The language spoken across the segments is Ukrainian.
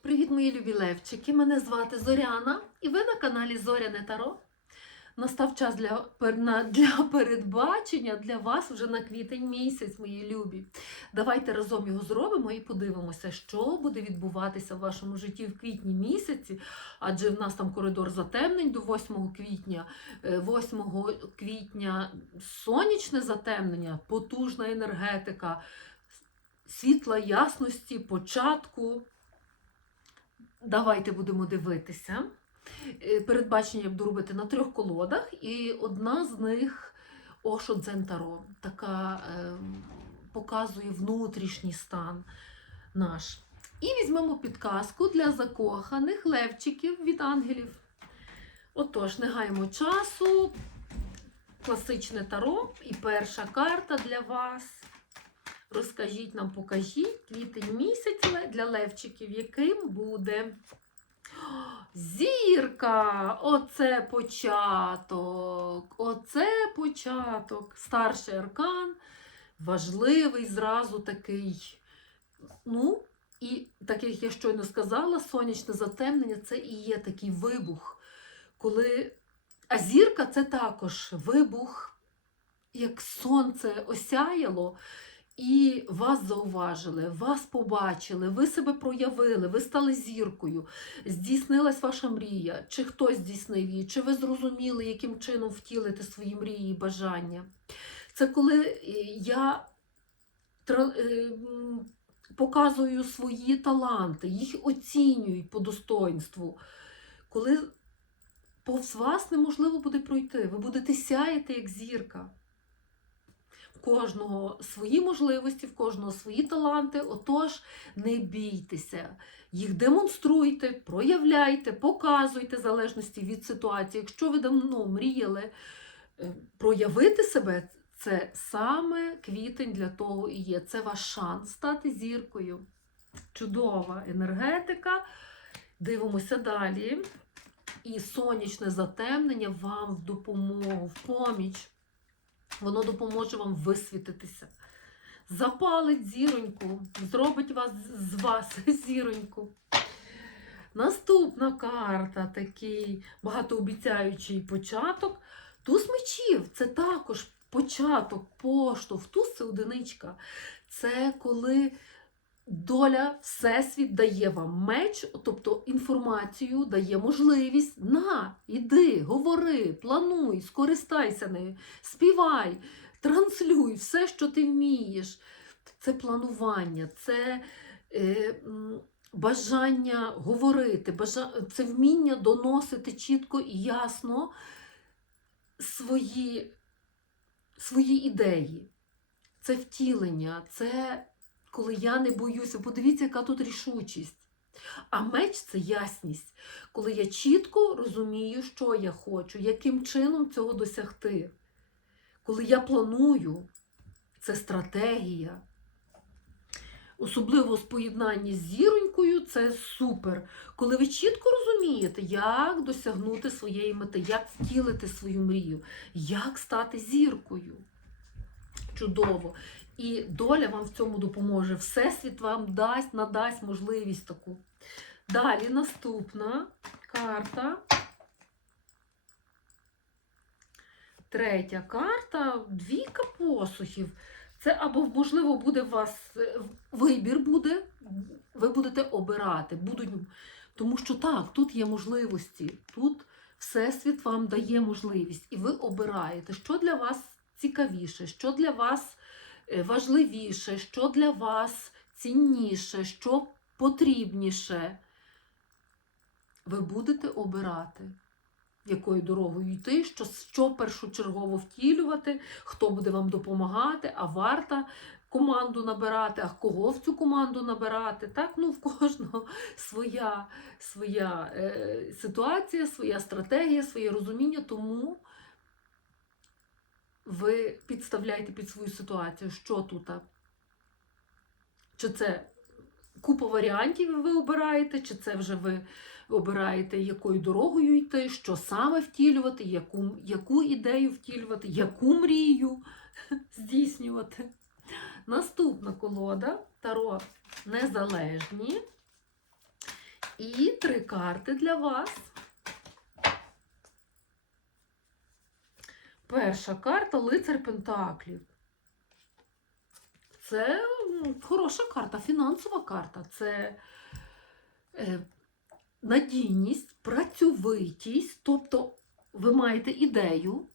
Привіт, мої любі левчики! Мене звати Зоряна, і ви на каналі Зоряне Таро. Настав час для, для передбачення для вас вже на квітень місяць, мої любі. Давайте разом його зробимо і подивимося, що буде відбуватися в вашому житті в квітні місяці, адже в нас там коридор затемнень до 8 квітня. Е, 8 квітня сонячне затемнення, потужна енергетика, світла ясності, початку. Давайте будемо дивитися. Е, Передбачення я буду робити на трьох колодах, і одна з них Ошо Дзен Таро, така е, показує внутрішній стан наш. І візьмемо підказку для закоханих левчиків від ангелів. Отож, не гаємо часу. Класичне таро і перша карта для вас. Розкажіть нам, покажіть квітень місяць для левчиків, яким буде. Зірка! Оце початок! Оце початок. Старший аркан, важливий, зразу такий. Ну, і так як я щойно сказала, сонячне затемнення це і є такий вибух. Коли... А зірка це також вибух, як сонце осяяло. І вас зауважили, вас побачили, ви себе проявили, ви стали зіркою, здійснилась ваша мрія, чи хтось здійснив її, чи ви зрозуміли, яким чином втілити свої мрії і бажання. Це коли е, я е, показую свої таланти, їх оцінюю по достоинству. Коли повз вас неможливо буде пройти, ви будете сяяти як зірка. Кожного свої можливості, в кожного свої таланти. Отож, не бійтеся, їх демонструйте, проявляйте, показуйте в залежності від ситуації. Якщо ви давно мріяли е, проявити себе, це саме квітень для того і є. Це ваш шанс стати зіркою. Чудова енергетика. Дивимося далі. І сонячне затемнення вам в допомогу, в поміч. Воно допоможе вам висвітитися. Запалить зіроньку, зробить вас з вас зіроньку. Наступна карта, такий багатообіцяючий початок. Туз мечів це також початок, поштовх. Туз це одиничка. Це коли доля, всесвіт дає вам меч, тобто інформацію, дає можливість. На, іди, говори, плануй, скористайся нею, співай, транслюй все, що ти вмієш. Це планування, це е, бажання говорити, бажа... це вміння доносити чітко і ясно свої, свої ідеї. Це втілення, це коли я не боюся. Подивіться, яка тут рішучість. А меч це ясність, коли я чітко розумію, що я хочу, яким чином цього досягти. Коли я планую, це стратегія. Особливо в поєднанні з зіронькою це супер. Коли ви чітко розумієте, як досягнути своєї мети, як втілити свою мрію, як стати зіркою. Чудово. І доля вам в цьому допоможе. Всесвіт вам дасть, надасть можливість таку. Далі наступна карта. Третя карта двійка посухів. Це або, можливо, буде у вас е, вибір буде, ви будете обирати. Будуть, тому що так, тут є можливості, тут Всесвіт вам дає можливість, і ви обираєте, що для вас цікавіше, що для вас важливіше, що для вас цінніше, що потрібніше. Ви будете обирати, якою дорогою йти, що, що першочергово втілювати, хто буде вам допомагати, а варта команду набирати, а кого в цю команду набирати. Так, ну в кожного своя, своя е, ситуація, своя стратегія, своє розуміння, тому ви підставляєте під свою ситуацію, що тут. Чи це купа варіантів ви обираєте, чи це вже ви обираєте, якою дорогою йти, що саме втілювати, яку, яку ідею втілювати, яку мрію здійснювати. Наступна колода Таро Незалежні. І три карти для вас. Перша карта лицар Пентаклів. Це хороша карта, фінансова карта. Це е, надійність, працьовитість. Тобто ви маєте ідею,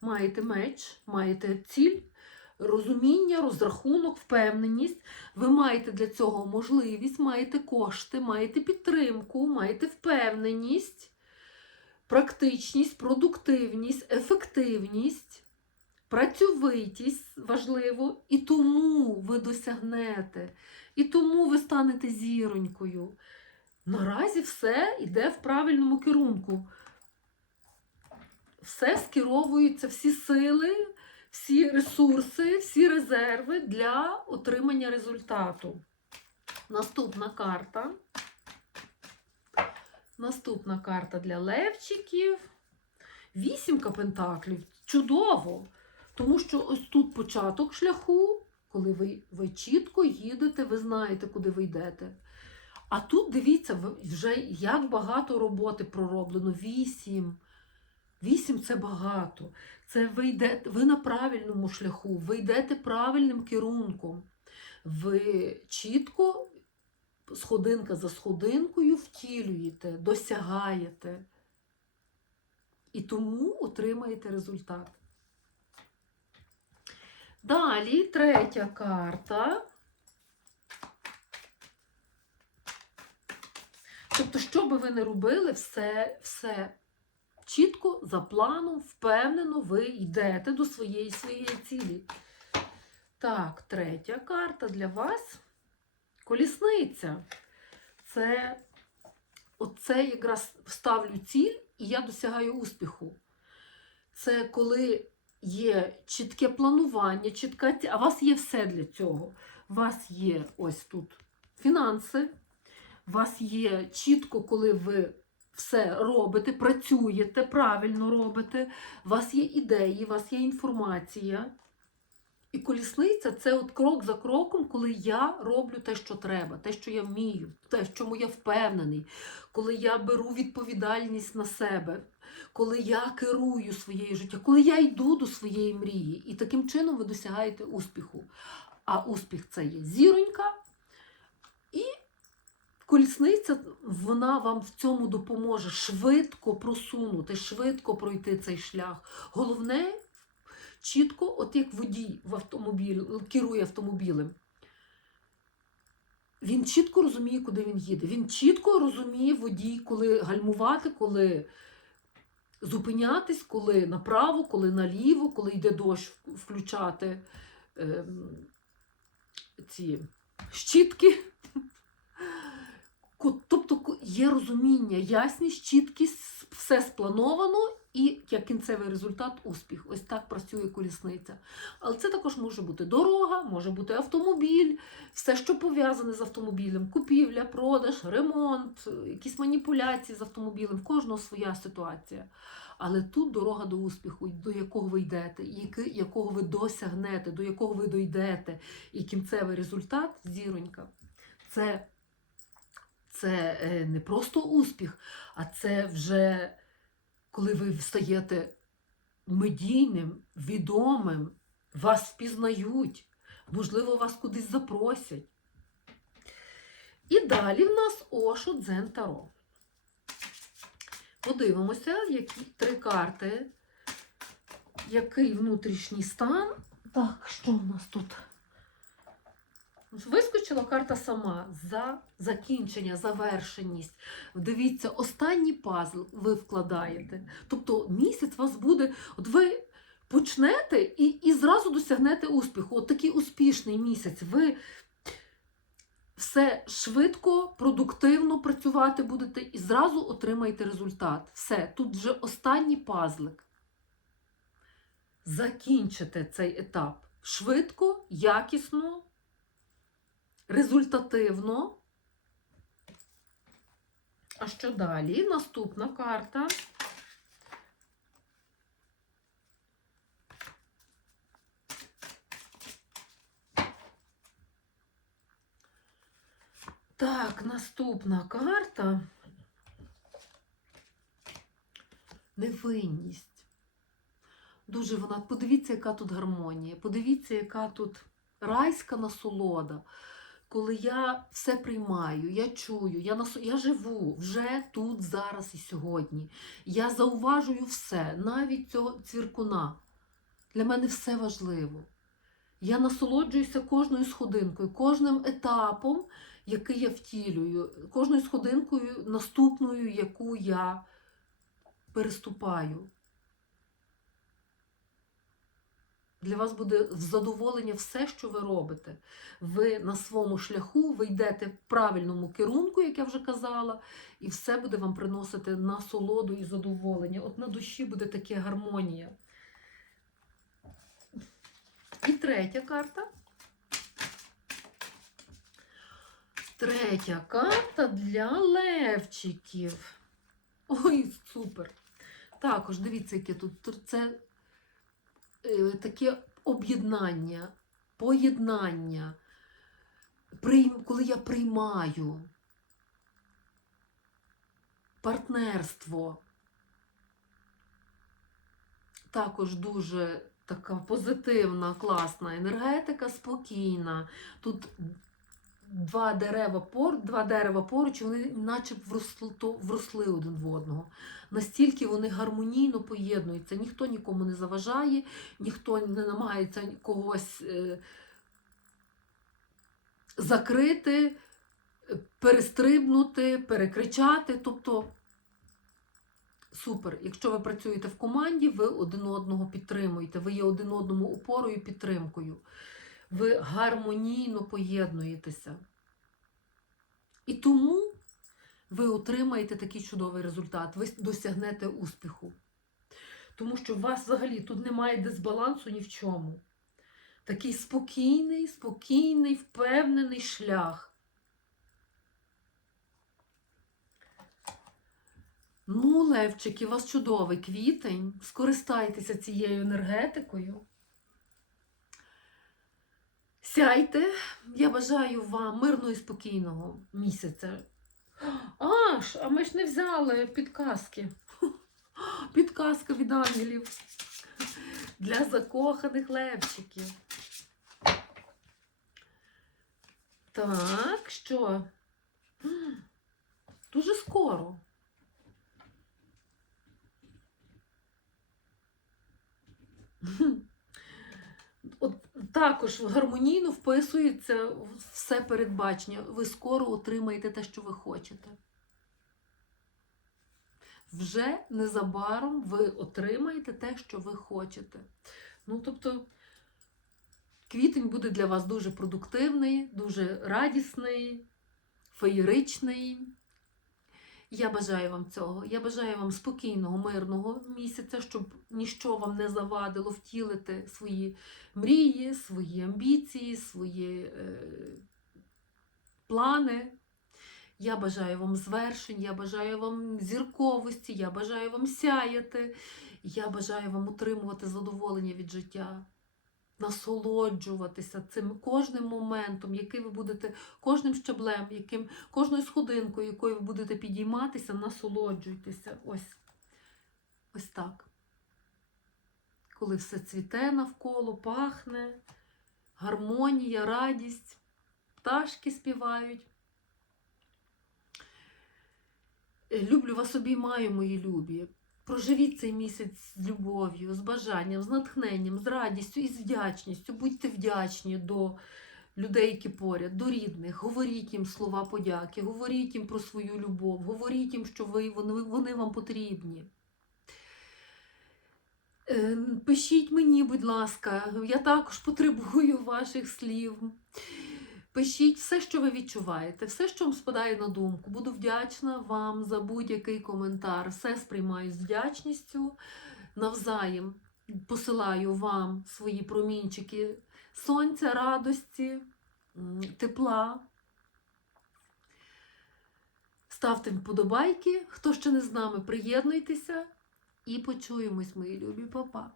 маєте меч, маєте ціль, розуміння, розрахунок, впевненість. Ви маєте для цього можливість, маєте кошти, маєте підтримку, маєте впевненість, практичність, продуктивність, ефективність, працьовитість важливо, і тому ви досягнете, і тому ви станете зіронькою. Наразі все йде в правильному керунку. Все скеровується, всі сили, всі ресурси, всі резерви для отримання результату. Наступна карта. Наступна карта для левчиків. Вісімка пентаклів. Чудово! Тому що ось тут початок шляху, коли ви, ви чітко їдете, ви знаєте, куди ви йдете. А тут дивіться, вже як багато роботи пророблено. Вісім. Вісім це багато. Це ви йдете, ви на правильному шляху, ви йдете правильним керунком. Ви чітко, сходинка за сходинкою, втілюєте, досягаєте. І тому отримаєте результат. Далі третя карта. Тобто, що би ви не робили, все, все чітко, за планом, впевнено, ви йдете до своєї своєї цілі. Так, третя карта для вас. Колісниця. Це оце якраз ставлю ціль, і я досягаю успіху. Це коли є чітке планування, чітка ці- а у вас є все для цього. У вас є ось тут фінанси, у вас є чітко, коли ви все робите, працюєте, правильно робите, у вас є ідеї, у вас є інформація. І колісниця це от крок за кроком, коли я роблю те, що треба, те, що я вмію, те, в чому я впевнений, коли я беру відповідальність на себе, коли я керую своєю життям, коли я йду до своєї мрії. І таким чином ви досягаєте успіху. А успіх це є зіронька. І колісниця, вона вам в цьому допоможе швидко просунути, швидко пройти цей шлях. Головне чітко, от як водій в автомобіль, керує автомобілем. Він чітко розуміє, куди він їде. Він чітко розуміє водій, коли гальмувати, коли зупинятись, коли направо, коли наліво, коли йде дощ, включати ем, ці щітки. Тобто є розуміння, ясність, чіткість, все сплановано і як кінцевий результат успіх. Ось так працює колісниця. Але це також може бути дорога, може бути автомобіль, все, що пов'язане з автомобілем, купівля, продаж, ремонт, якісь маніпуляції з автомобілем, в кожного своя ситуація. Але тут дорога до успіху, до якого ви йдете, якого ви досягнете, до якого ви дойдете. І кінцевий результат зіронька. Це, це е, не просто успіх, а це вже коли ви стаєте медійним, відомим, вас впізнають, можливо, вас кудись запросять. І далі в нас Ошо Дзен Таро. Подивимося, які три карти, який внутрішній стан. Так, що в нас тут? Вискочила карта сама за закінчення, завершеність. Дивіться, останній пазл ви вкладаєте. Тобто місяць вас буде, от ви почнете і, і зразу досягнете успіху. От такий успішний місяць. Ви все швидко, продуктивно працювати будете і зразу отримаєте результат. Все, тут вже останній пазлик. Закінчите цей етап швидко, якісно, результативно. А що далі? Наступна карта. Так, наступна карта. Невинність. Дуже вона. Подивіться, яка тут гармонія. Подивіться, яка тут райська насолода. Коли я все приймаю, я чую, я, нас... я живу вже тут, зараз і сьогодні. Я зауважую все, навіть цього цвіркуна. Для мене все важливо. Я насолоджуюся кожною сходинкою, кожним етапом, який я втілюю, кожною сходинкою наступною, яку я переступаю. Для вас буде в задоволення все, що ви робите. Ви на своєму шляху, ви йдете в правильному керунку, як я вже казала, і все буде вам приносити насолоду і задоволення. От на душі буде така гармонія. І третя карта. Третя карта для левчиків. Ой, супер! Також дивіться, яке тут це таке об'єднання, поєднання, коли я приймаю партнерство. Також дуже така позитивна, класна енергетика, спокійна. Тут два дерева поруч, два дерева поруч, вони наче вросли, один в одного. Настільки вони гармонійно поєднуються. Ніхто нікому не заважає, ніхто не намагається когось е, закрити, перестрибнути, перекричати. Тобто супер. Якщо ви працюєте в команді, ви один одного підтримуєте, ви є один одному опорою і підтримкою. Ви гармонійно поєднуєтеся. І тому ви отримаєте такий чудовий результат, ви досягнете успіху. Тому що у вас взагалі тут немає дисбалансу ні в чому. Такий спокійний, спокійний, впевнений шлях. Ну, Левчики, у вас чудовий квітень. Скористайтеся цією енергетикою. Сяйте. Я бажаю вам мирного і спокійного місяця. Аж, а ми ж не взяли підказки. Підказка від ангелів для закоханих левчиків. Так, що? Дуже скоро. От також гармонійно вписується все передбачення. Ви скоро отримаєте те, що ви хочете. Вже незабаром ви отримаєте те, що ви хочете. Ну, тобто, квітень буде для вас дуже продуктивний, дуже радісний, феєричний. Я бажаю вам цього. Я бажаю вам спокійного, мирного місяця, щоб ніщо вам не завадило втілити свої мрії, свої амбіції, свої е, плани. Я бажаю вам звершень, я бажаю вам зірковості, я бажаю вам сяяти, я бажаю вам утримувати задоволення від життя, насолоджуватися цим кожним моментом, який ви будете, кожним щаблем, яким, кожною сходинкою, якою ви будете підійматися, насолоджуйтеся. Ось, ось так. Коли все цвіте навколо, пахне, гармонія, радість, пташки співають. Люблю вас обіймаю, мої любі. Проживіть цей місяць з любов'ю, з бажанням, з натхненням, з радістю і з вдячністю. Будьте вдячні до людей, які поряд, до рідних. Говоріть їм слова подяки, говоріть їм про свою любов, говоріть їм, що ви, вони, вони вам потрібні. Е, Пишіть мені, будь ласка, я також потребую ваших слів. Пишіть все, що ви відчуваєте, все, що вам спадає на думку. Буду вдячна вам за будь-який коментар. Все сприймаю з вдячністю. Навзаєм посилаю вам свої промінчики сонця, радості, тепла. Ставте вподобайки. Хто ще не з нами, приєднуйтеся і почуємось, мої любі Па-па.